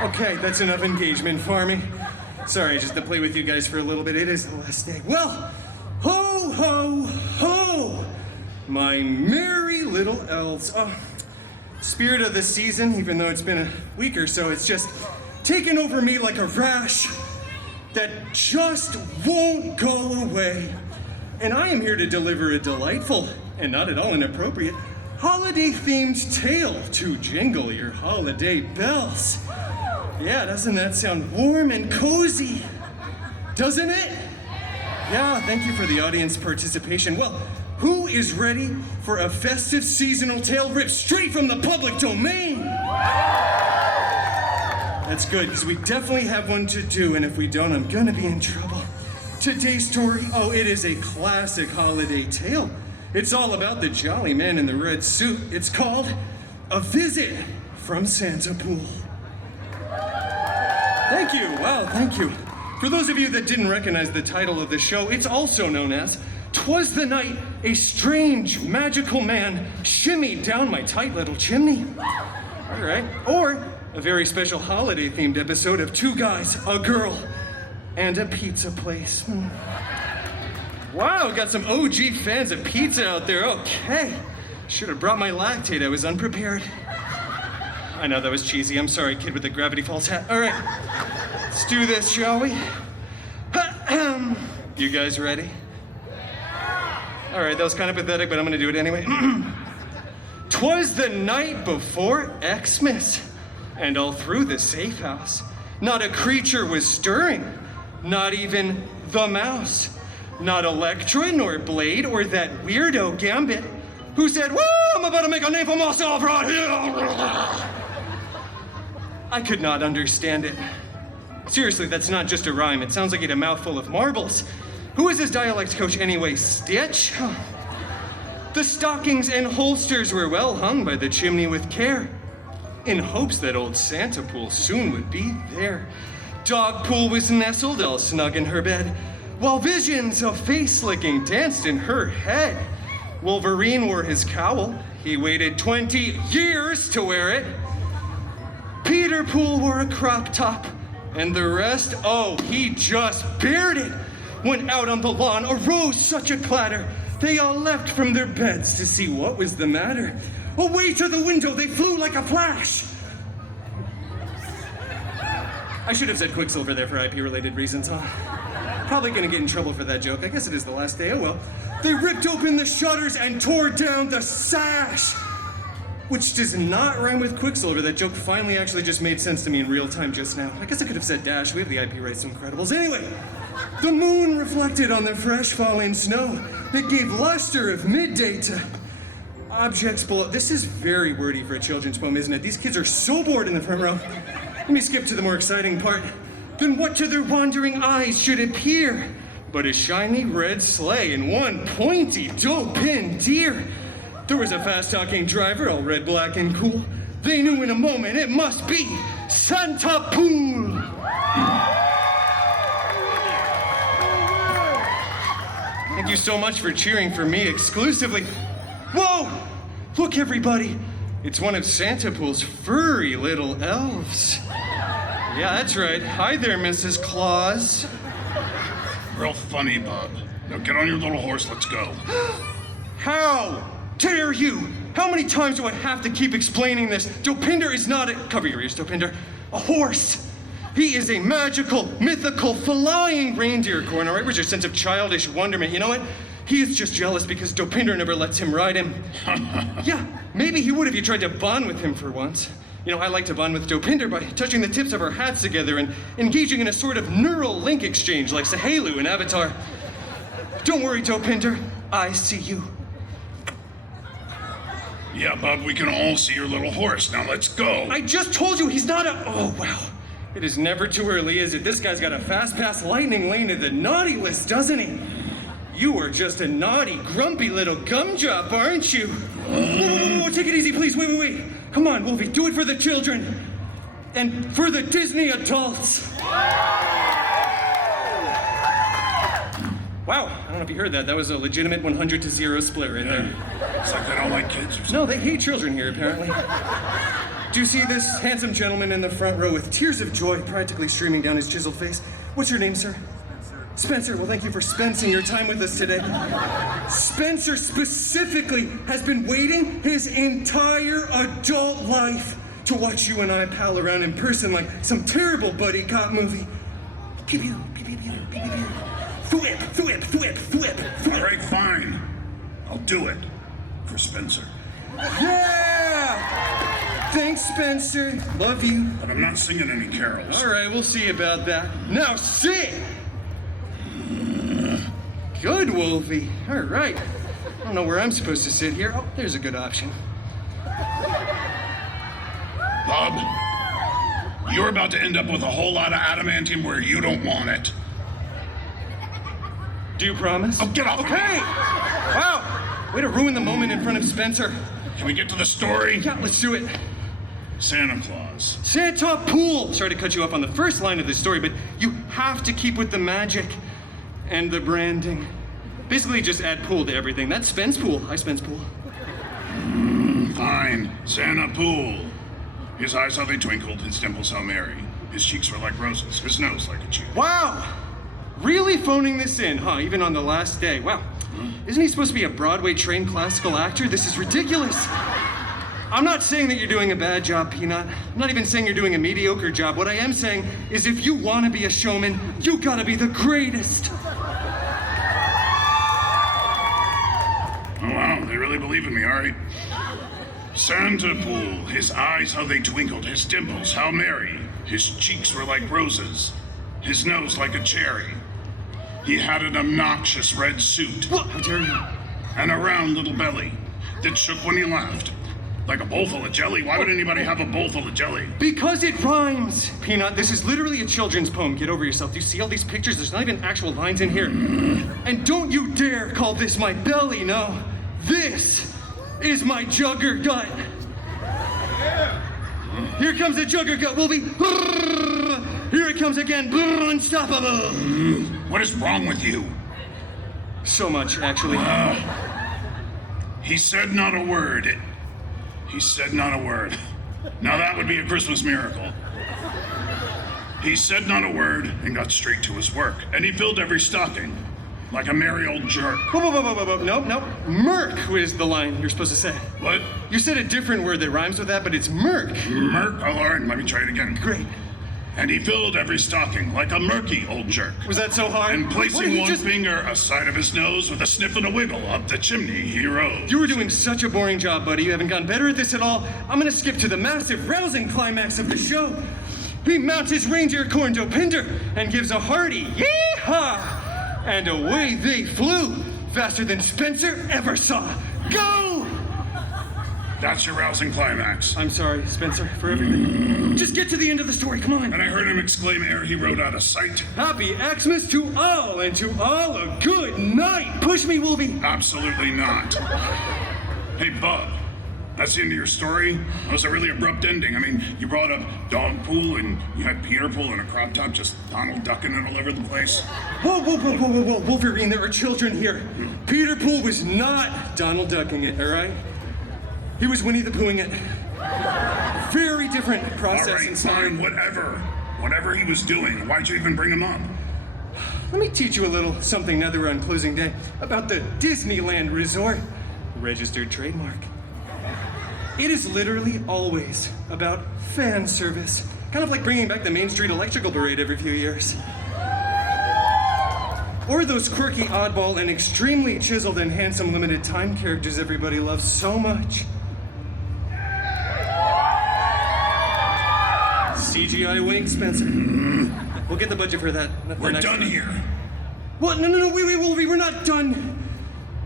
Okay, that's enough engagement for me. Sorry, just to play with you guys for a little bit. It is the last day. Well, ho, ho, ho! My merry little elves. Oh, spirit of the season, even though it's been a week or so, it's just taken over me like a rash that just won't go away. And I am here to deliver a delightful and not at all inappropriate holiday-themed tale to jingle your holiday bells. Yeah, doesn't that sound warm and cozy? Doesn't it? Yeah, thank you for the audience participation. Well, who is ready for a festive seasonal tale ripped straight from the public domain? That's good, because we definitely have one to do, and if we don't, I'm gonna be in trouble. Today's story, oh, it is a classic holiday tale. It's all about the jolly man in the red suit. It's called A Visit from Santa Pool. Thank you, wow, thank you. For those of you that didn't recognize the title of the show, it's also known as "'Twas the Night a Strange Magical Man Shimmied Down My Tight Little Chimney." All right, or a very special holiday-themed episode of Two Guys, a Girl, and a Pizza Place. Wow, got some OG fans of pizza out there, okay. Should have brought my Lactate, I was unprepared. I know that was cheesy. I'm sorry, kid with the Gravity Falls hat. All right, let's do this, shall we? You guys ready? All right, that was kind of pathetic, but I'm gonna do it anyway. 'Twas the night before Xmas, and all through the safe house, not a creature was stirring, not even the mouse. Not Electra, nor Blade, or that weirdo Gambit, who said, "Woo, I'm about to make a name for myself right here." I could not understand it. Seriously, that's not just a rhyme. It sounds like he had a mouthful of marbles. Who is his dialect coach anyway, Stitch? The stockings and holsters were well hung by the chimney with care, in hopes that old Santa Pool soon would be there. Dog Pool was nestled all snug in her bed, while visions of face-licking danced in her head. Wolverine wore his cowl. He waited 20 years to wear it. Peter Pool wore a crop top, and the rest, oh, he just bared it. When out on the lawn arose such a clatter, they all leapt from their beds to see what was the matter. Away to the window they flew like a flash. I should have said Quicksilver there for IP-related reasons, huh? Probably gonna get in trouble for that joke. I guess it is the last day, oh well. They ripped open the shutters and tore down the sash, which does not rhyme with Quicksilver. That joke finally actually just made sense to me in real time just now. I guess I could have said Dash. We have the IP rights to Incredibles. Anyway, the moon reflected on the fresh falling snow. It gave luster of midday to objects below. This is very wordy for a children's poem, isn't it? These kids are so bored in the front row. Let me skip to the more exciting part. Then what to their wandering eyes should appear but a shiny red sleigh and one pointy doe-pin deer. There was a fast-talking driver, all red, black, and cool. They knew in a moment it must be Santa Pool. Thank you so much for cheering for me exclusively. Whoa! Look, everybody. It's one of Santa Pool's furry little elves. Yeah, that's right. Hi there, Mrs. Claus. Real funny, bub. Now get on your little horse, let's go. How dare you? How many times do I have to keep explaining this? Dopinder is not a... Cover your ears, Dopinder. A horse. He is a magical, mythical, flying reindeer corn, all right? Where's your sense of childish wonderment? You know what? He is just jealous because Dopinder never lets him ride him. Yeah, maybe he would if you tried to bond with him for once. You know, I like to bond with Dopinder by touching the tips of our hats together and engaging in a sort of neural link exchange like Sahelu in Avatar. Don't worry, Dopinder. I see you. Yeah, Bub, we can all see your little horse. Now let's go. I just told you he's not a... Oh, wow. It is never too early, is it? This guy's got a fast-pass lightning lane to the naughty list, doesn't he? You are just a naughty, grumpy little gumdrop, aren't you? Whoa, take it easy, please. Wait. Come on, Wolfie, do it for the children. And for the Disney adults. Wow, I don't know if you heard that. That was a legitimate 100 to 0 split right there. It's like they don't like kids or something. No, they hate children here, apparently. Do you see this handsome gentleman in the front row with tears of joy practically streaming down his chiseled face? What's your name, sir? Spencer. Well, thank you for spending your time with us today. Spencer specifically has been waiting his entire adult life to watch you and I pal around in person like some terrible buddy cop movie. Pew pew, pew pew pew, pew pew pew. Thwip, thwip, thwip, thwip, thwip. All right, fine. I'll do it. For Spencer. Yeah! Thanks, Spencer. Love you. But I'm not singing any carols. All right, we'll see about that. Now sing! Good, Wolfie. All right. I don't know where I'm supposed to sit here. Oh, there's a good option. Bob, you're about to end up with a whole lot of adamantium where you don't want it. Do you promise? Oh, get off of me. Okay! Wow! Way to ruin the moment in front of Spencer. Can we get to the story? Yeah, let's do it. Santa Claus. Santa Pool! Sorry to cut you off on the first line of the story, but you have to keep with the magic and the branding. Basically, just add pool to everything. That's Spence Pool. Hi, Spence Pool. Fine. Santa Pool. His eyes how they twinkled, his dimples how merry. His cheeks were like roses, his nose like a cherry. Wow! Really phoning this in, huh? Even on the last day. Wow. Isn't he supposed to be a Broadway-trained classical actor? This is ridiculous. I'm not saying that you're doing a bad job, Peanut. I'm not even saying you're doing a mediocre job. What I am saying is if you want to be a showman, you gotta be the greatest. Oh, wow, they really believe in me, all right. Santa Pool, his eyes how they twinkled, his dimples how merry. His cheeks were like roses, his nose like a cherry. He had an obnoxious red suit. How dare you? And a round little belly that shook when he laughed. Like a bowl full of jelly. Why would anybody have a bowl full of jelly? Because it rhymes, Peanut. This is literally a children's poem. Get over yourself. Do you see all these pictures? There's not even actual lines in here. And don't you dare call this my belly, no. This is my juggergut. Here comes the juggergut, Wolfie. Here it comes again. Unstoppable. What is wrong with you? So much, actually. He said not a word. He said not a word. Now that would be a Christmas miracle. He said not a word and got straight to his work. And he filled every stocking like a merry old jerk. Whoa. Nope. Merc is the line you're supposed to say. What? You said a different word that rhymes with that, but it's Merc. Merc? Oh, all right, let me try it again. Great. And he filled every stocking like a murky old jerk. Was that so hard? And What placing did one he just... finger aside of his nose with a sniff and a wiggle up the chimney he rose. You were doing such a boring job, buddy. You haven't gotten better at this at all. I'm gonna skip to the massive, rousing climax of the show. He mounts his reindeer corndo pinder and gives a hearty yee-haw. And away they flew, faster than Spencer ever saw. Go! That's your rousing climax. I'm sorry, Spencer, for everything. Just get to the end of the story, come on. And I heard him exclaim ere he rode out of sight. Happy Xmas to all, and to all a good night. Push me, Wolfie. Absolutely not. Hey, Bub, that's the end of your story? That was a really abrupt ending. I mean, you brought up Dog Pool, and you had Peter Pool in a crop top, just Donald ducking it all over the place. Whoa, Wolverine, there are children here. Peter Pool was not Donald ducking it, all right? He was Winnie the Poohing it. Very different process All right, and style. fine, whatever. Whatever he was doing, why'd you even bring him up? Let me teach you a little something now that we're on closing day about the Disneyland Resort. Registered trademark. It is literally always about fan service. Kind of like bringing back the Main Street Electrical Parade every few years. Or those quirky, oddball, and extremely chiseled and handsome limited time characters everybody loves so much. CGI wink, Spencer. We'll get the budget for that. We're done here. What? No, wait, Wolverine, we're not done.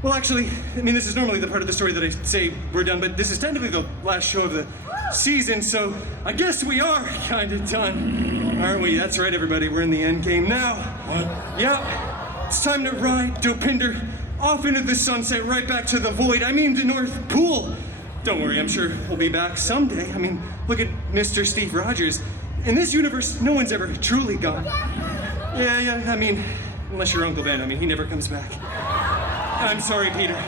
Well, actually, I mean, this is normally the part of the story that I say we're done, but this is technically the last show of the season, so I guess we are kind of done, aren't we? That's right, everybody, we're in the end game now. What? Yeah, it's time to ride Dopinder off into the sunset, right back to the void. I mean, the North Pool. Don't worry, I'm sure we'll be back someday. I mean, look at Mr. Steve Rogers. In this universe, no one's ever truly gone. Yeah, I mean, unless you're Uncle Ben, I mean, he never comes back. I'm sorry, Peter.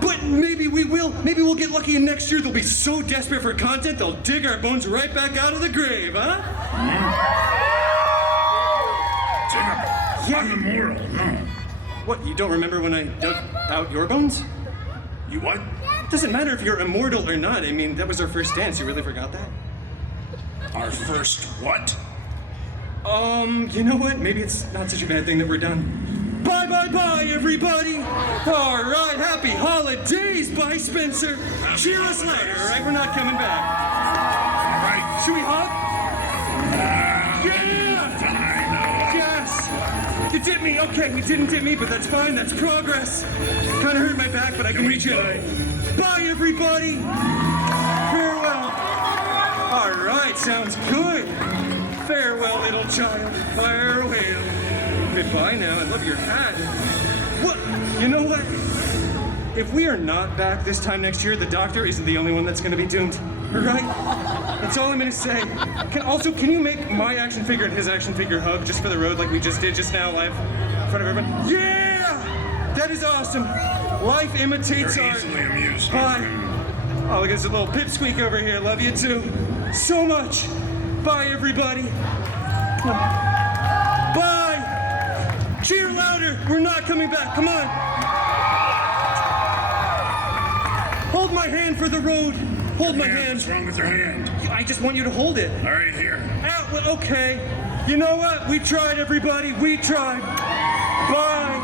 But maybe we will. Maybe we'll get lucky and next year they'll be so desperate for content, they'll dig our bones right back out of the grave, huh? Terrible. Immoral, no. What, you don't remember when I dug out your bones? You what? Doesn't matter if you're immortal or not. I mean, that was our first dance. You really forgot that? Our first what? You know what? Maybe it's not such a bad thing that we're done. Bye, everybody! All right, happy holidays, bye, Spencer. Cheer us later, all right? We're not coming back. All right. Should we hug? Yeah! Yes! It did me. Okay, it didn't hit me, but that's fine. That's progress. Kind of hurt my back, but I can reach it. Bye, everybody! Farewell. All right, sounds good. Farewell, little child. Farewell. Goodbye now. I love your hat. What? You know what? If we are not back this time next year, the doctor isn't the only one that's going to be doomed. All right? That's all I'm going to say. Can you make my action figure and his action figure hug just for the road like we just did just now live in front of everyone? Yeah! That is awesome. Life imitates You're art. easily amused. Bye. Oh, look, there's a little pipsqueak over here. Love you too. So much. Bye, everybody. Bye. Cheer louder. We're not coming back. Come on. Hold my hand for the road. Hold my hand. What's wrong with your hand? I just want you to hold it. All right, here. Well, okay. You know what? We tried, everybody. We tried. Bye.